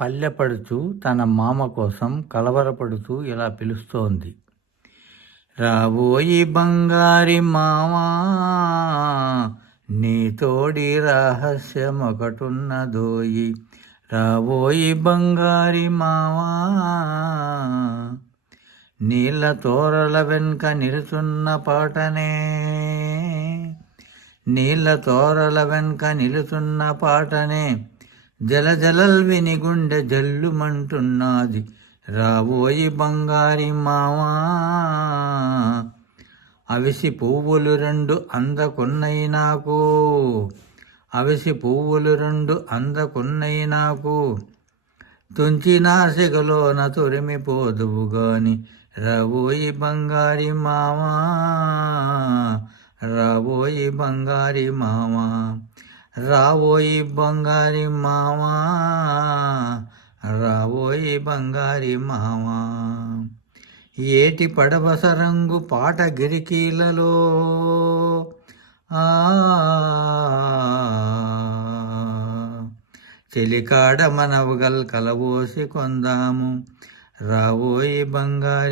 పల్లెపడుచు తన మామ కోసం కలవరపడుతూ ఇలా పిలుస్తోంది. రాబోయి బంగారి మావా నీ తోడి రహస్యం ఒకటున్నదోయి రాబోయి బంగారి మావా నీళ్ళ తోరల వెనుక నిలుచున్న పాటనే. నీళ్ళ తోరల వెనుక నిలుచున్న పాటనే. జల జలల్ విని గుండె జల్లుమంటున్నది. రాబోయి బంగారి మావా. అవిసి పువ్వులు రెండు అందకున్నయి నాకు. అవిసి పువ్వులు రెండు అందకున్నయి నాకు. తుంచి నాసికలోన తురిమిపోదువు గాని రాబోయి బంగారి మావా. రాబోయి బంగారి మావా. రావోయి బంగారి మావా రావోయి బంగారి మావా. ఏటి పడవసరంగు పాట గిరికీలలో? ఆ చెలికాడ మనవగల్ కలవోసి కొందాము. రావోయి బంగారి